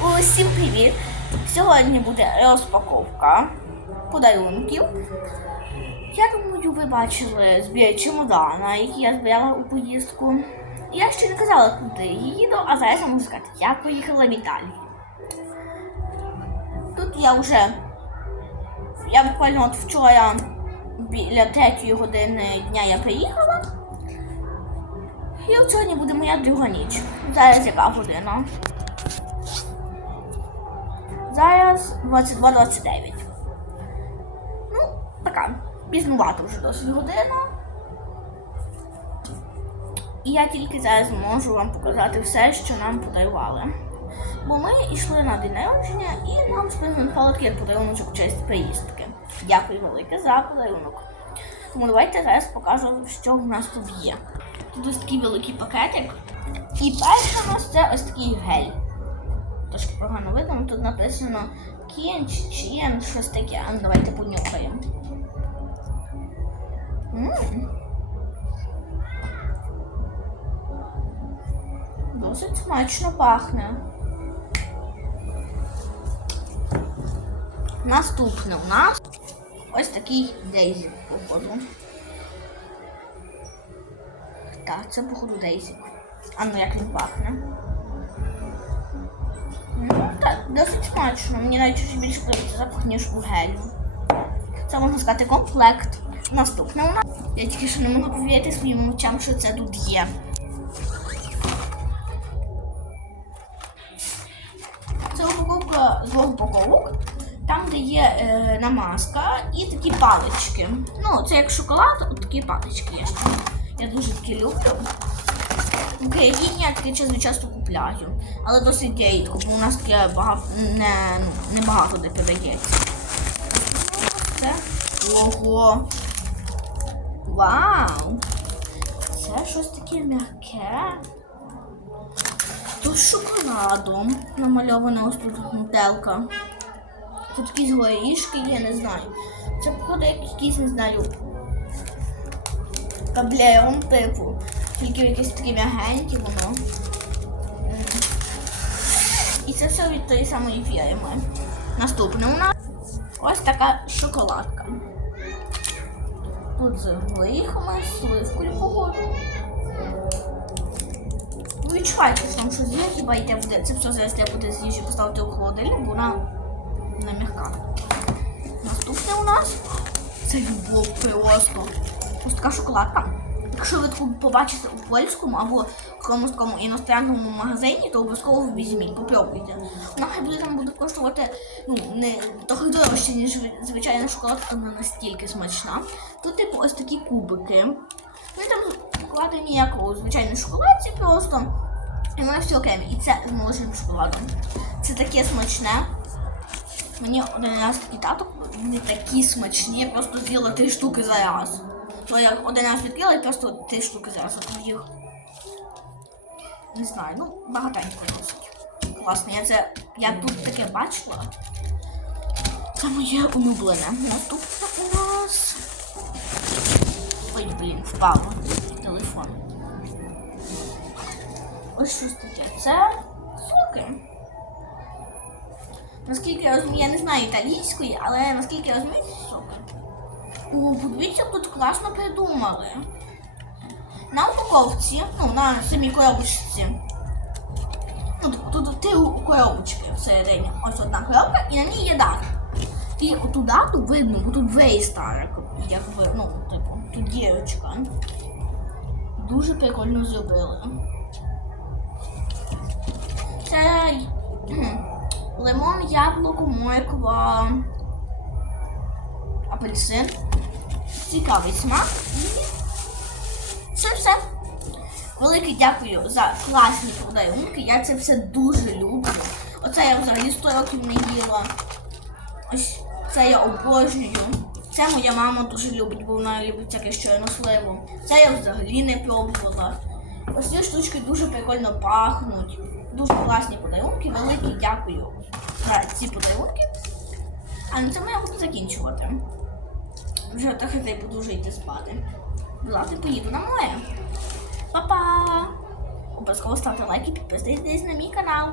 Усім привіт! Сьогодні буде розпаковка подарунків. Я думаю, ви бачили збір чемодана, який я збирала у поїздку. Я ще не казала, куди я їду, а зараз я можу сказати, я поїхала в Італію. Тут я вже я буквально от вчора біля третьої години дня я приїхала. І от сьогодні буде моя друга ніч. Зараз яка година? Зараз 22.29. Ну, така, пізнувато вже досить година. І я тільки зараз можу вам показати все, що нам подарували. Бо ми йшли на день народження і нам спрезентували такий подарунок в честь поїздки. Дякую велике за подарунок. Тому давайте зараз покажу, що в нас тут є. Тут ось такий великий пакетик. І перше у нас це ось такий гель. Трошки погано видно, тут написано Кіен чи Чієн, щось таке. А ну давайте понюхаємо. Досить смачно пахне. Наступне у нас ось такий дейзік, походу. Так, це походу дейзік. А ну як він пахне. Досить смачно. Мені навіть чуть більше подобається запах, ніж у гелю. Це можна сказати комплект. Наступне у нас. Я тільки що не можу повірити своїм очам, що це тут є. Це упаковка з двох упаковок, там, де є е, намазка і такі палички. Ну, це як шоколад, от такі палички є. Я дуже такі люблю. Україні я таке час від часу але досить рідко, бо у нас таке багато не, не багато де продається. Це ого. Вау! Це щось таке м'яке. Тут з шоколадом намальована ось тут нутелка. Тут якісь горішки, я не знаю. Це походу як якийсь, не знаю. Таблеон типу. Тільки якесь таке м'ягеньке воно. Це все від тої самої фірми. Наступне у нас ось така шоколадка. Тут з горіхами, з сливкою походу. Ви відчуваєте, що там щось є, хіба йде буде. Це все зараз треба буде з їжі поставити у холодильник, бо вона не м'яка. Наступне у нас це любов просто. Ось така шоколадка. Якщо ви таку побачите у польському або якомусь такому іностранному магазині, то обов'язково візьміть, попробуйте. Вона хай буде там буде коштувати ну, не трохи дорожче, ніж звичайна шоколадка, але настільки смачна. Тут, типу, ось такі кубики. Вони там покладені як у звичайній шоколадці просто. І вони всі окремі. І це з молочним шоколадом. Це таке смачне. Мені один раз такий тато, вони такі смачні, я просто з'їла три штуки за раз. То я один раз відкрила і просто три штуки за раз їх. Не знаю, ну багатенько досить. Класно, я це. Я тут таке бачила. Це моє улюблене. Наступне у нас. Ой, блін, впало. Телефон. Ось щось таке. Це соки. Наскільки я розумію, я не знаю італійської, але наскільки я розумію, О, подивіться, тут класно придумали. На упаковці, ну, на самій коробочці. Ну, тут три коробочки всередині. Ось одна коробка і на ній є дата. І оту дату видно, бо тут вейстар, якби, ну, типу, тут дірочка. Дуже прикольно зробили. Це лимон, яблуко, морква, апельсин. Цікавий смак. Це все. Велике дякую за класні подарунки. Я це все дуже люблю. Оце я взагалі 100 років не їла. Ось це я обожнюю. Це моя мама дуже любить, бо вона любить всяке щойносливо. Це я взагалі не пробувала. Ось ці штучки дуже прикольно пахнуть. Дуже класні подарунки. Велике дякую за ці подарунки. А на цьому я буду закінчувати. Вже трохи буду дуже йти спати. Власне, поїду на море. Па-па! Обов'язково ставте лайк і підписуйтесь на мій канал.